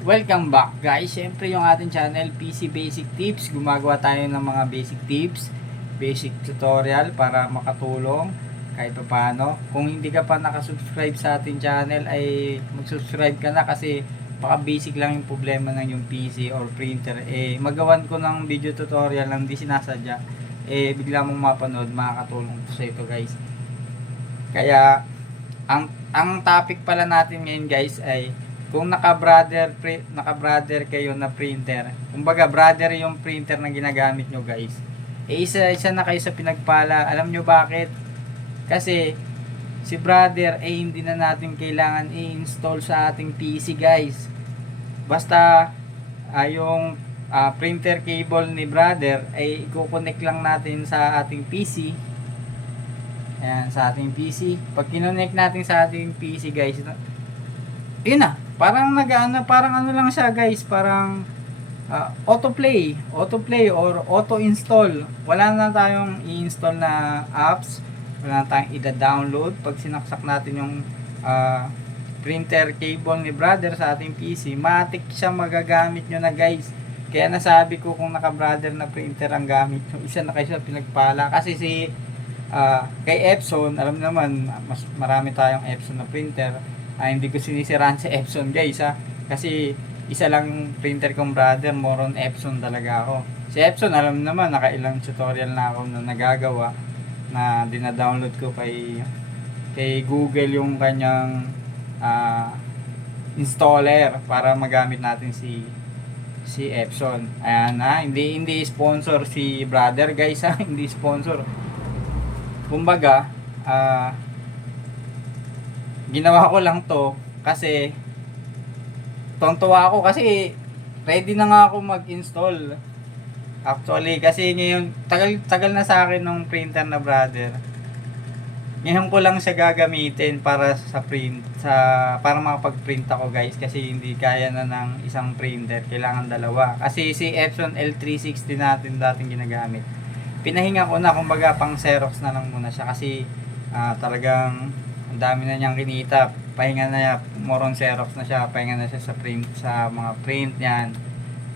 Welcome back guys. Siyempre yung ating channel PC Basic Tips. Gumagawa tayo ng mga basic tips, basic tutorial para makatulong kahit pa paano. Kung hindi ka pa nakasubscribe sa ating channel ay mag-subscribe ka na kasi baka basic lang yung problema ng yung PC or printer. Magawan ko ng video tutorial lang di sinasadya. Bigla mong mapanood, makakatulong sa ito guys. Kaya ang topic pala natin ngayon guys ay kung naka-brother kayo na printer. Kumbaga brother yung printer na ginagamit nyo guys. Isa na kayo sa pinagpala. Alam nyo bakit? Kasi si brother hindi na natin kailangan i-install sa ating PC guys. Basta yung printer cable ni brother ay i-connect lang natin sa ating PC. Ayan, sa ating PC. Pag kinonect natin sa ating PC guys, yun na. Parang ano lang siya guys, parang autoplay or auto-install. Wala na tayong i-install na apps, wala na tayong i-download. Pag sinaksak natin yung printer cable ni brother sa ating PC, matik siya magagamit nyo na guys. Kaya nasabi ko kung naka-brother na printer ang gamit nyo, isa na kayo sa pinagpala. Kasi kay Epson, alam naman, mas marami tayong Epson na printer. Hindi ko sinisiraan si Epson guys kasi isa lang yung printer kong brother, more on Epson talaga ako. Si Epson alam naman, nakailang tutorial na ako na nagagawa na dina-download ko kay Google yung kanyang installer para magamit natin si Epson. Ayan hindi sponsor si brother guys hindi sponsor. Kumbaga ginawa ko lang to kasi tontuwa ako kasi ready na nga ako mag-install. Actually kasi ngayon tagal na sa akin ng printer na brother. Ngayon ko lang siya gagamitin para para makapag-print ako guys kasi hindi kaya na ng isang printer, kailangan dalawa. Kasi si Epson L360 natin dating ginagamit. Pinahinga ko na, kumbaga pang Xerox na lang muna siya kasi talagang ang dami na niyang kinita. Pahinga na niya, more on Xerox na siya, pahinga na siya sa mga print yan.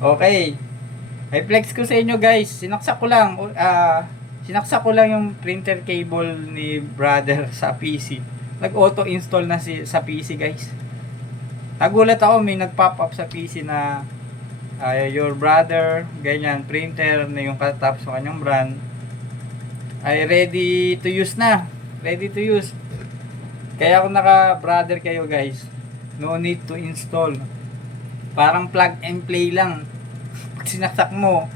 Okay, i-flex ko sa inyo guys. Sinaksak ko lang yung printer cable ni brother sa PC. Nag-auto install na sa PC guys. Nagulat ako, may nag-pop up sa PC na your brother, ganyan, printer na yung katapos sa kanyang brand ay ready to use na. Ready to use. Kaya kung naka-brother kayo guys, no need to install. Parang plug and play lang. Pag sinaksak mo,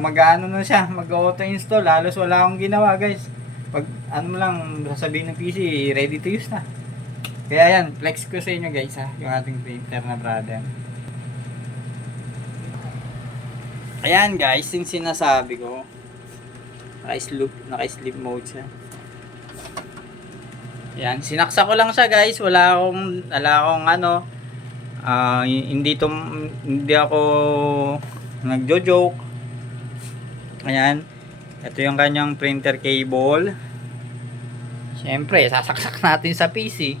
mag-ano na siya, mag-auto install. Halos wala akong ginawa guys. Pag ano mo lang, sasabihin ng PC, ready to use na. Kaya yan, flex ko sa inyo guys yung ating printer na brother. Ayan guys, yung sinasabi ko, naka-sleep mode siya. Yan, sinaksa ko lang siya guys, wala akong hindi ako nagjo-joke. Ayan, ito yung kanyang printer cable. Siyempre, sasaksak natin sa PC.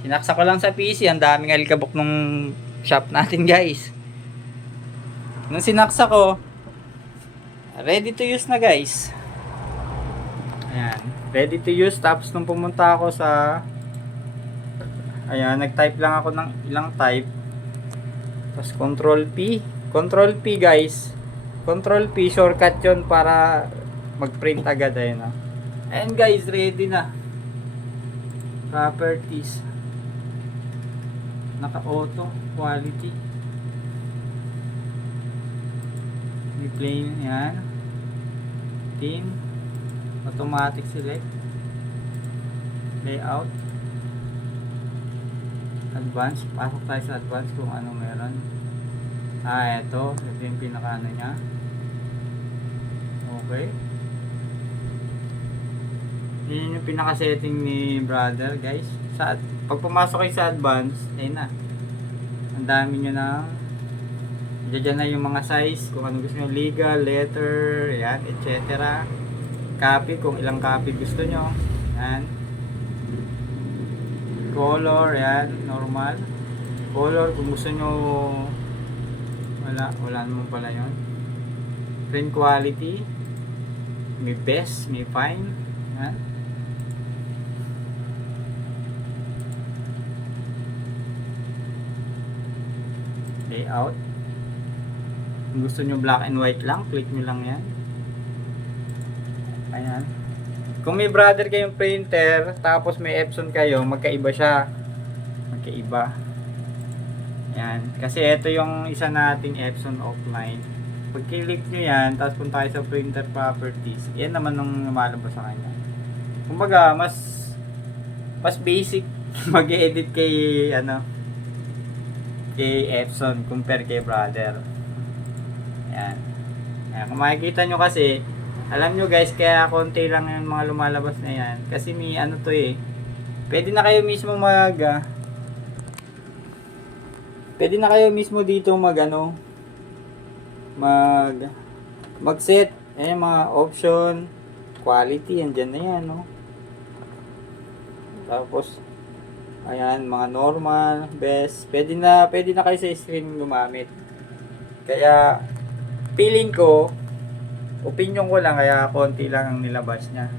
Sinaksa ko lang sa PC, ang daming alikabok nung shop natin guys. Nung sinaksa ko, ready to use na guys. Ayan, ready to use. Tapos nung pumunta ako nag-type lang ako ng ilang type. Tapos Control P guys. Control P, shortcut yun para mag-print agad. Ayan guys, ready na. Properties. Naka-auto, quality. Display, yan. Theme. Automatic select, layout, advanced. Pasok tayo sa advanced kung ano meron. Ito yung pinaka niya. Okay, yun yung pinaka setting ni brother guys. Pag pumasok kayo sa advanced, ayun na, ang dami nyo na. Diyan na yung mga size kung ano gusto nyo, legal, letter, yan, etc. Copy kung ilang copy gusto nyo. Yan. Color, yan, normal. Color, kung gusto nyo, wala naman pala yun. Print quality, may best, may fine. Yan. Layout. Kung gusto nyo black and white lang, click nyo lang yan. Ayan. Kung may Brother kayong printer, tapos may Epson kayo, magkaiba siya. Magkaiba. Yan. Kasi ito yung isa nating Epson offline. Pag click nyo yan, tapos punta kayo sa printer properties, yan naman ang lumalabas sa kanya. Kumbaga, mas basic mag-edit kay kay Epson compare kay Brother. Yan. Yan. Kung makikita nyo kasi, alam nyo guys, kaya konti lang yung mga lumalabas na yan. Kasi may to pwede na kayo mismo pwede na kayo mismo dito mag-set. Ayan, mga option, quality, andyan na yan, no? Tapos, ayan, mga normal, best. Pwede na kayo sa screen gumamit. Kaya, feeling ko, opinion ko lang, kaya konti lang ang nilabas niya.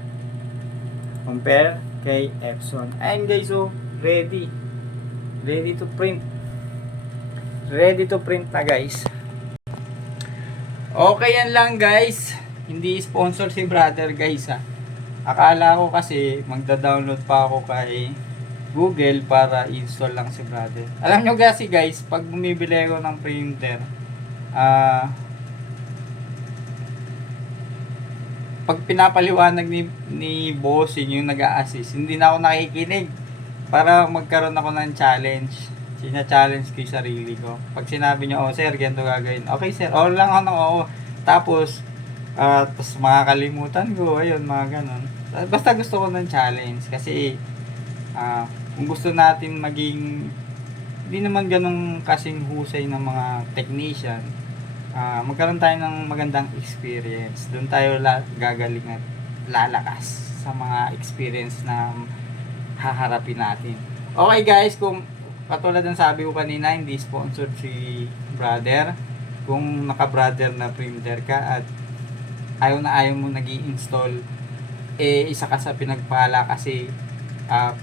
Compare kay Epson. Ayan guys, so, ready to print. Ready to print na guys. Okay, yan lang guys. Hindi sponsor si Brother guys ha. Akala ko kasi magda-download pa ako kay Google para install lang si Brother. Alam nyo kasi guys, pag bumibili ako ng printer, pag pinapaliwanag ni bossing yung nag-a-assist, hindi na ako nakikinig para magkaroon ako ng challenge. Sina-challenge ko yung sarili ko. Pag sinabi nyo, oh sir, ganito gagawin. Okay sir, all lang ako ng oo. Tapos makakalimutan ko, ayun, mga ganon. Basta gusto ko ng challenge kasi kung gusto natin maging hindi naman ganun kasing husay ng mga technician, magkaroon tayo ng magandang experience. Doon tayo gagaling at lalakas sa mga experience na haharapin natin. Okay guys, kung katulad ng sabi ko kanina, hindi sponsored si Brother. Kung naka-Brother na printer ka at ayaw mo nag-i-install, isa ka sa pinagpala kasi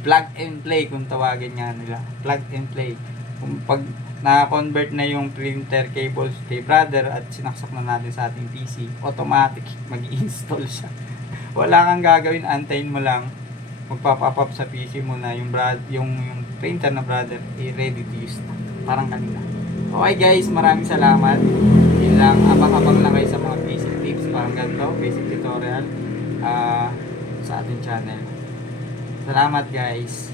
plug and play kung tawagin nga nila. Plug and play. Kung pag na-convert na yung printer cables kay Brother at sinaksak na natin sa ating PC, automatic mag-i-install siya. Wala kang gagawin, antayin mo lang, magpa-pop up sa PC mo na yung printer na Brother ready to use na. Parang kanina. Okay guys, maraming salamat. Yun lang, abang-abang lang kayo sa mga basic tips, parang ganito, basic tutorial sa ating channel. Salamat guys.